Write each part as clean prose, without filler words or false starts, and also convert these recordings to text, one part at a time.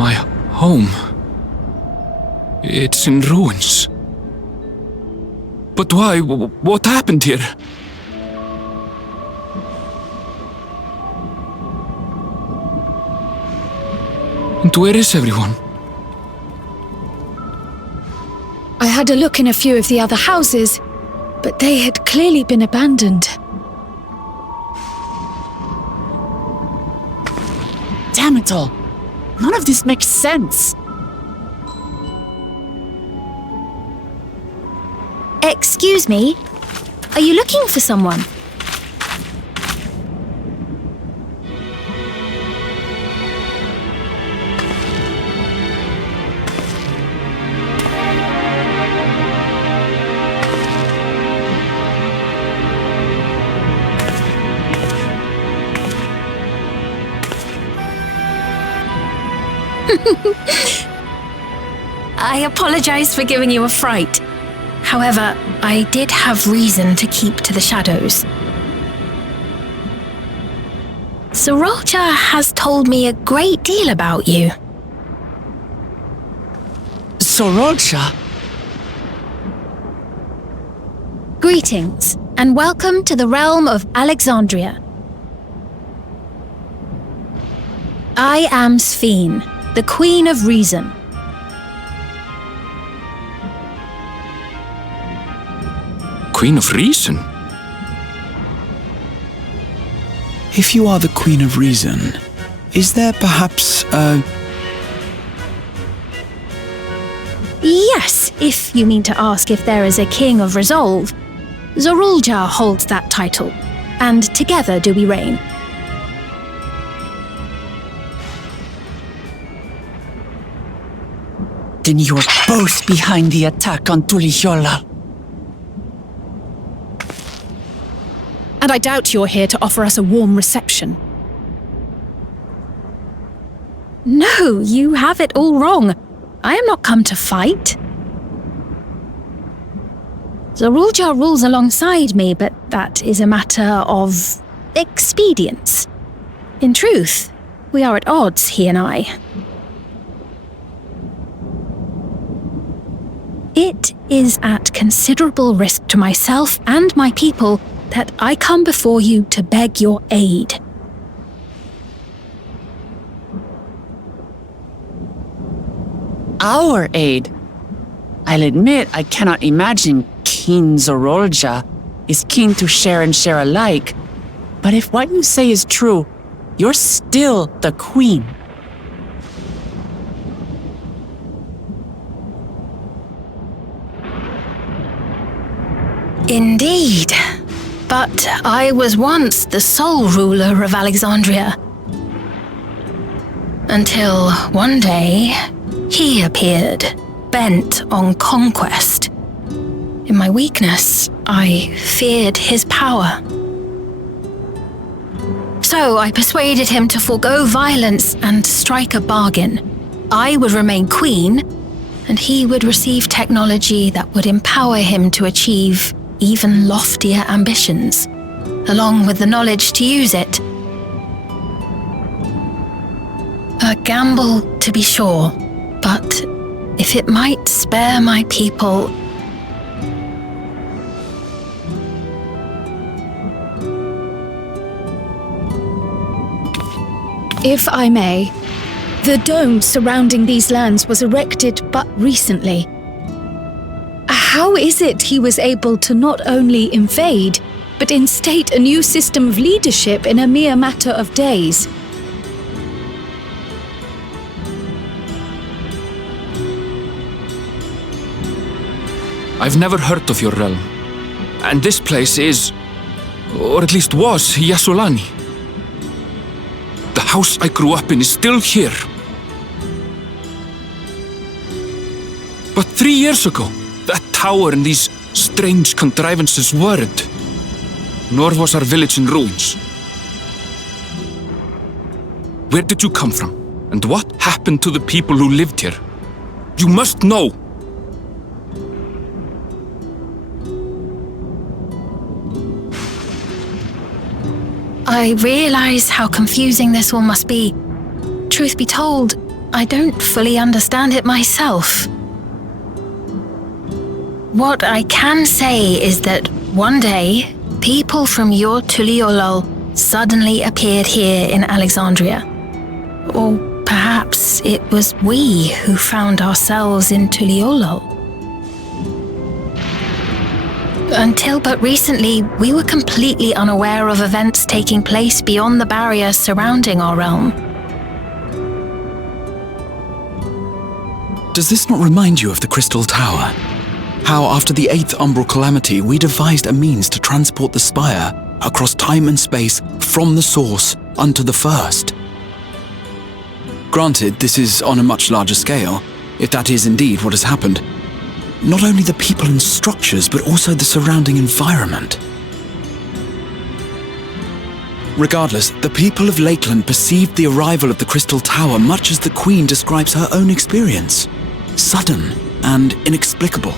My home. It's in ruins. But why? What happened here? And where is everyone? I had a look in a few of the other houses, but they had clearly been abandoned. Damn it all! None of this makes sense! Excuse me? Are you looking for someone? I apologize for giving you a fright. However, I did have reason to keep to the shadows. Sorolja has told me a great deal about you. Sorolja? Greetings, and welcome to the realm of Alexandria. I am Sphene, the Queen of Reason. Queen of Reason? If you are the Queen of Reason, is there perhaps a... Yes, if you mean to ask if there is a King of Resolve. Sorolja holds that title, and together do we reign. Then you are both behind the attack on Tuliyola. And I doubt you're here to offer us a warm reception. No, you have it all wrong. I am not come to fight. Sorolja rules alongside me, but that is a matter of expedience. In truth, we are at odds, he and I. It is at considerable risk to myself and my people that I come before you to beg your aid. Our aid? I'll admit I cannot imagine King Sorolja is keen to share and share alike, but if what you say is true, you're still the Queen. Indeed. But I was once the sole ruler of Alexandria. Until one day, he appeared, bent on conquest. In my weakness, I feared his power. So I persuaded him to forego violence and strike a bargain. I would remain queen, and he would receive technology that would empower him to achieve even loftier ambitions, along with the knowledge to use it. A gamble, to be sure, but if it might spare my people... If I may, the dome surrounding these lands was erected but recently. How is it he was able to not only invade, but instate a new system of leadership in a mere matter of days? I've never heard of your realm. And this place is, or at least was, Yassolani. The house I grew up in is still here. But 3 years ago, that tower and these strange contrivances weren't. Nor was our village in ruins. Where did you come from? And what happened to the people who lived here? You must know! I realize how confusing this all must be. Truth be told, I don't fully understand it myself. What I can say is that one day, people from your Tuliolol suddenly appeared here in Alexandria. Or perhaps it was we who found ourselves in Tuliolol. Until but recently, we were completely unaware of events taking place beyond the barrier surrounding our realm. Does this not remind you of the Crystal Tower? How after the 8th Umbral Calamity, we devised a means to transport the Spire across time and space from the source unto the first. Granted, this is on a much larger scale, if that is indeed what has happened. Not only the people and structures, but also the surrounding environment. Regardless, the people of Lakeland perceived the arrival of the Crystal Tower much as the Queen describes her own experience. Sudden and inexplicable.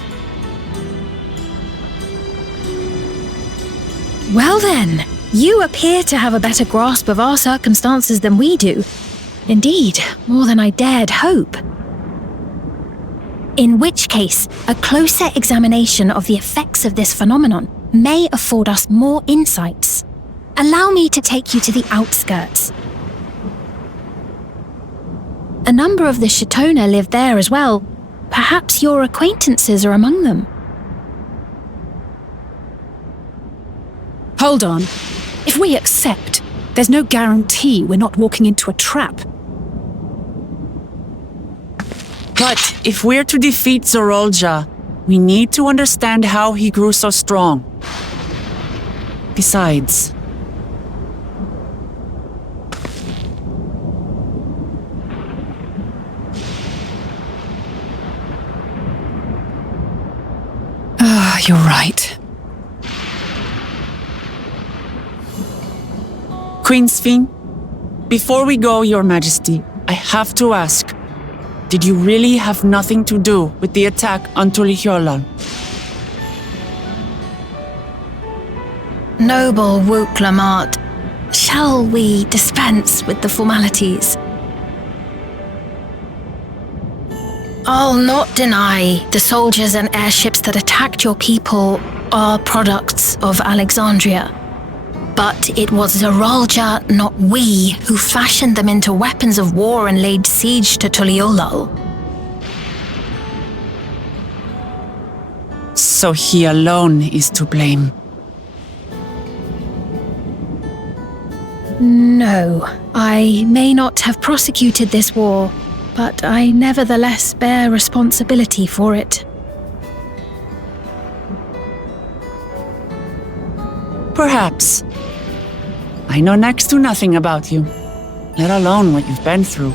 Well then, you appear to have a better grasp of our circumstances than we do. Indeed, more than I dared hope. In which case, a closer examination of the effects of this phenomenon may afford us more insights. Allow me to take you to the outskirts. A number of the Shatona live there as well. Perhaps your acquaintances are among them. Hold on. If we accept, there's no guarantee we're not walking into a trap. But if we're to defeat Zorolja, we need to understand how he grew so strong. Besides... You're right. Queen Sphene, before we go, Your Majesty, I have to ask, did you really have nothing to do with the attack on Tuliolol? Noble Wook Lamart, shall we dispense with the formalities? I'll not deny the soldiers and airships that attacked your people are products of Alexandria. But it was Zorolja, not we, who fashioned them into weapons of war and laid siege to Tuliolol. So he alone is to blame. No, I may not have prosecuted this war, but I nevertheless bear responsibility for it. Perhaps. I know next to nothing about you, let alone what you've been through.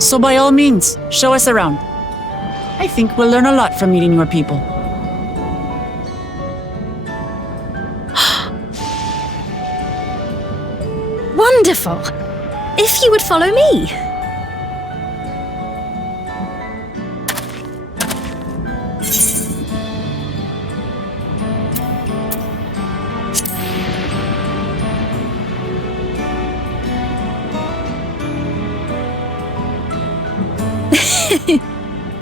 So by all means, show us around. I think we'll learn a lot from meeting your people. Wonderful! If you would follow me.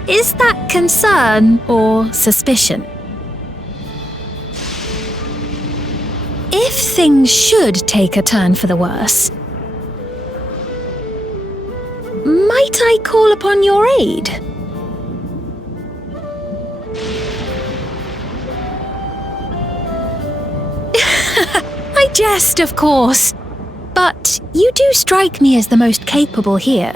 Is that concern or suspicion? If things should take a turn for the worse, might I call upon your aid? I jest, of course, but you do strike me as the most capable here.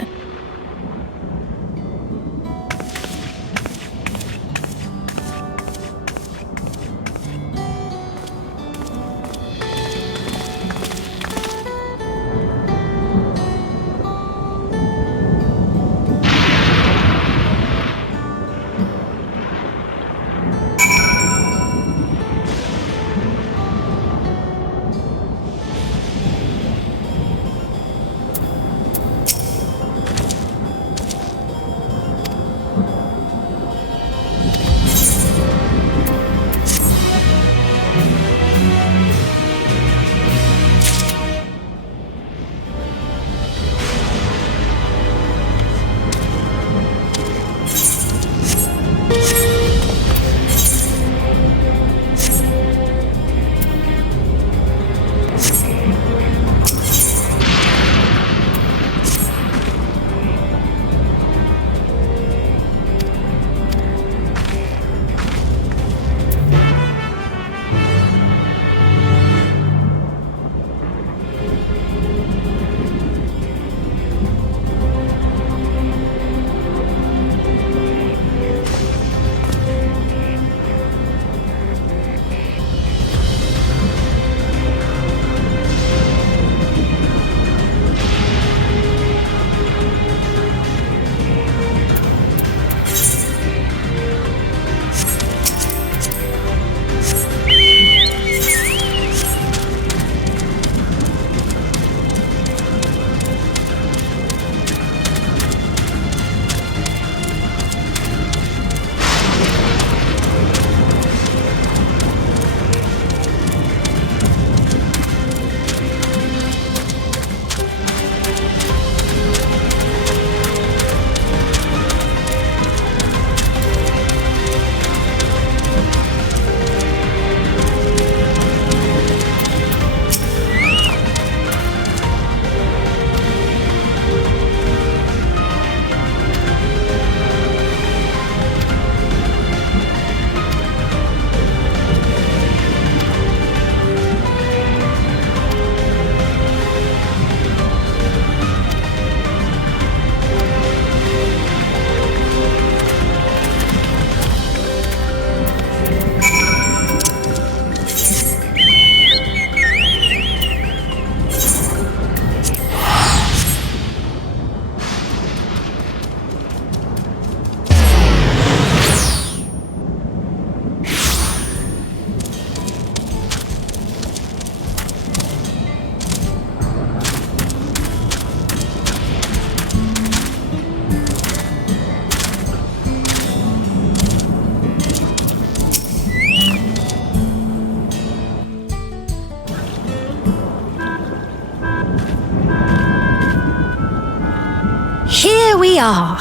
we are.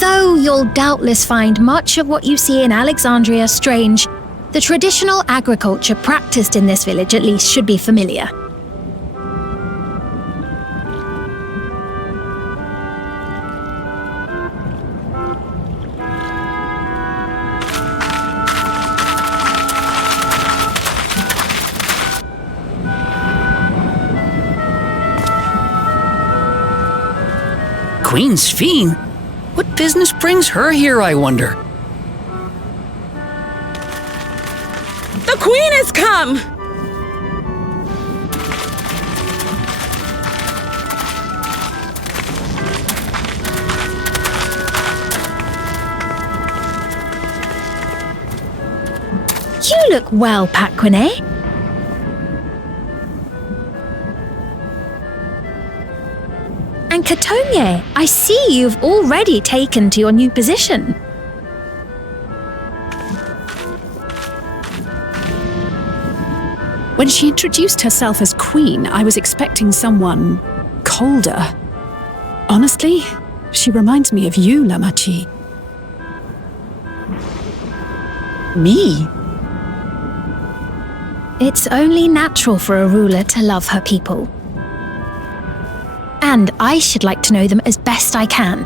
Though you'll doubtless find much of what you see in Alexandria strange, the traditional agriculture practiced in this village at least should be familiar. Queen's Fiend? What business brings her here, I wonder? The Queen has come! You look well, Paquine. And Katonye, I see you've already taken to your new position. When she introduced herself as queen, I was expecting someone colder. Honestly, she reminds me of you, Lamachi. Me? It's only natural for a ruler to love her people. And I should like to know them as best I can,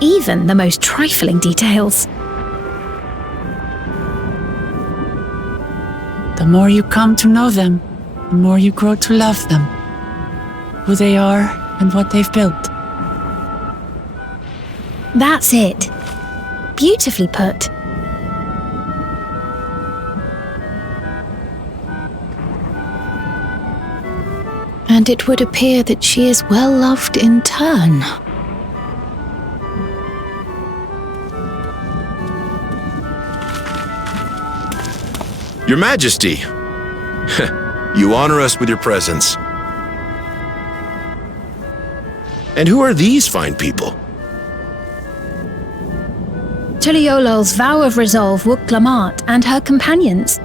even the most trifling details. The more you come to know them, the more you grow to love them. Who they are and what they've built. That's it. Beautifully put. And it would appear that she is well loved in turn. Your Majesty, you honor us with your presence. And who are these fine people? Tuliolol's vow of resolve, Wuk-Lamat, and her companions.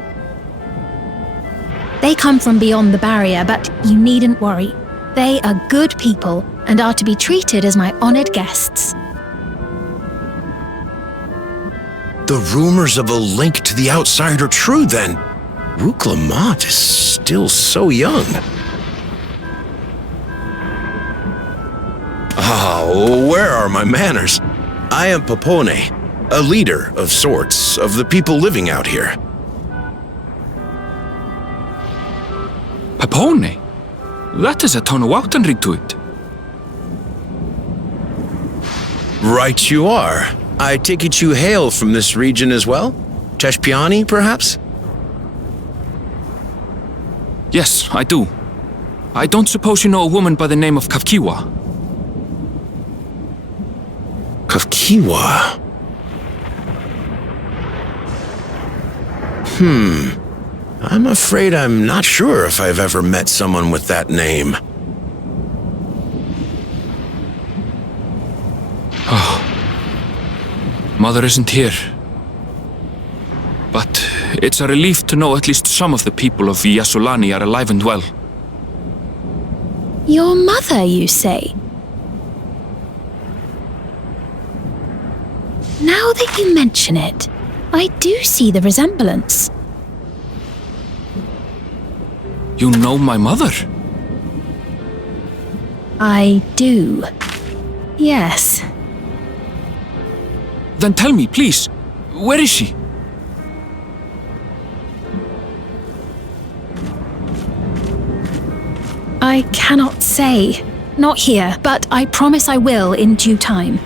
They come from beyond the barrier, but you needn't worry. They are good people and are to be treated as my honored guests. The rumors of a link to the outside are true, then. Wuk-Lamat is still so young. Where are my manners? I am Papone, a leader of sorts of the people living out here. Papone? That is a Tonawautanrig to it. Right you are. I take it you hail from this region as well? Teshpiani, perhaps? Yes, I do. I don't suppose you know a woman by the name of Kafkiwa? Kafkiwa? I'm afraid I'm not sure if I've ever met someone with that name. Mother isn't here. But it's a relief to know at least some of the people of Yasulani are alive and well. Your mother, you say? Now that you mention it, I do see the resemblance. You know my mother? I do. Yes. Then tell me, please, where is she? I cannot say. Not here, but I promise I will in due time.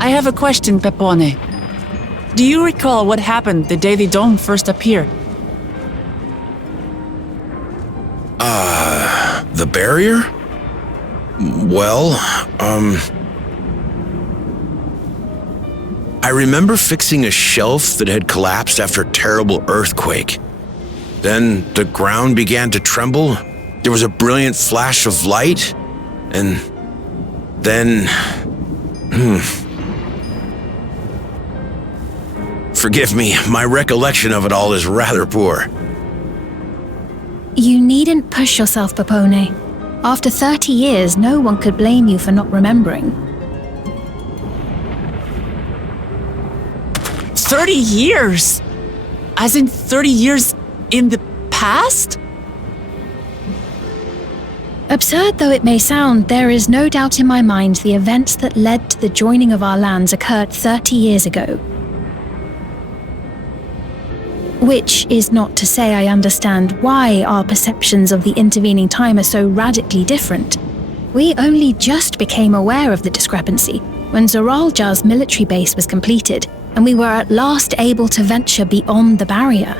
I have a question, Pepone. Do you recall what happened the day the dome first appeared? The barrier? Well, I remember fixing a shelf that had collapsed after a terrible earthquake. Then the ground began to tremble. There was a brilliant flash of light, and then... Forgive me, my recollection of it all is rather poor. You needn't push yourself, Papone. After 30 years, no one could blame you for not remembering. 30 years? As in 30 years in the past? Absurd though it may sound, there is no doubt in my mind the events that led to the joining of our lands occurred 30 years ago. Which is not to say I understand why our perceptions of the intervening time are so radically different. We only just became aware of the discrepancy when Zoralja's military base was completed, and we were at last able to venture beyond the barrier.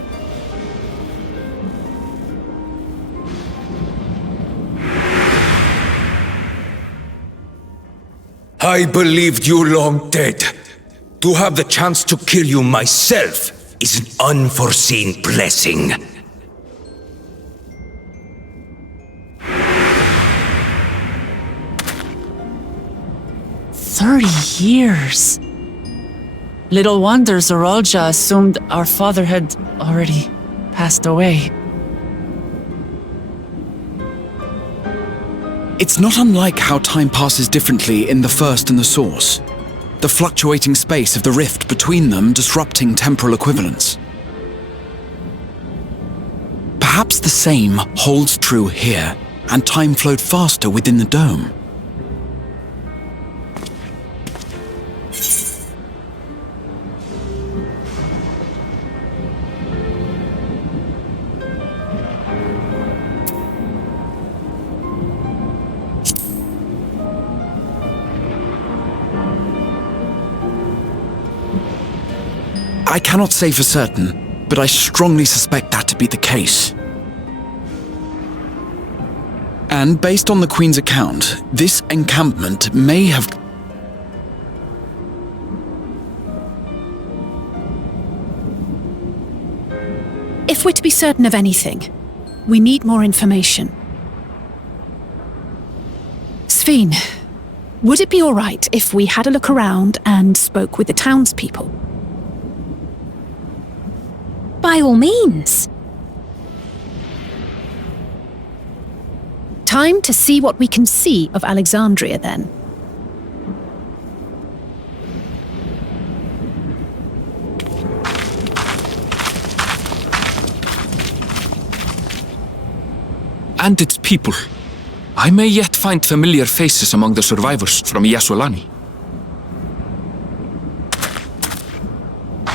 I believed you long dead. To have the chance to kill you myself is an unforeseen blessing. Years. Little wonder Zoralja assumed our father had already passed away. It's not unlike how time passes differently in the First and the Source. The fluctuating space of the rift between them disrupting temporal equivalence. Perhaps the same holds true here, and time flowed faster within the dome. I cannot say for certain, but I strongly suspect that to be the case. And based on the Queen's account, this encampment may have... If we're to be certain of anything, we need more information. Sveen, would it be all right if we had a look around and spoke with the townspeople? By all means. Time to see what we can see of Alexandria, then. And its people. I may yet find familiar faces among the survivors from Yasolani.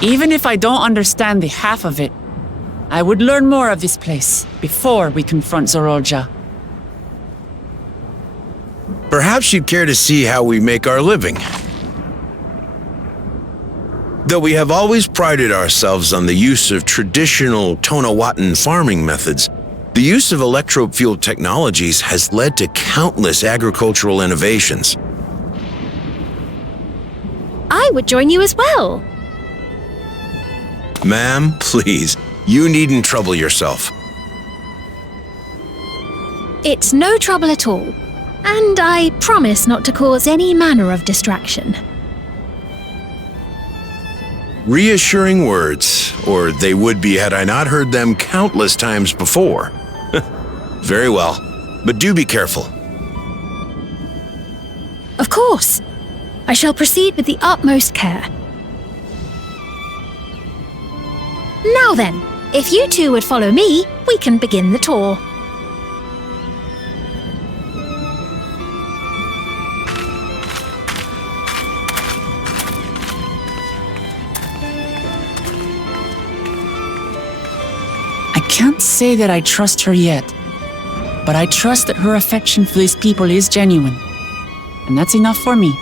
Even if I don't understand the half of it, I would learn more of this place before we confront Zoralja. Perhaps you'd care to see how we make our living. Though we have always prided ourselves on the use of traditional Tonawatan farming methods, the use of electro-fueled technologies has led to countless agricultural innovations. I would join you as well. Ma'am, please, you needn't trouble yourself. It's no trouble at all, and I promise not to cause any manner of distraction. Reassuring words, or they would be had I not heard them countless times before. Very well, but do be careful. Of course. I shall proceed with the utmost care. Now then, if you two would follow me, we can begin the tour. I can't say that I trust her yet, but I trust that her affection for these people is genuine, and that's enough for me.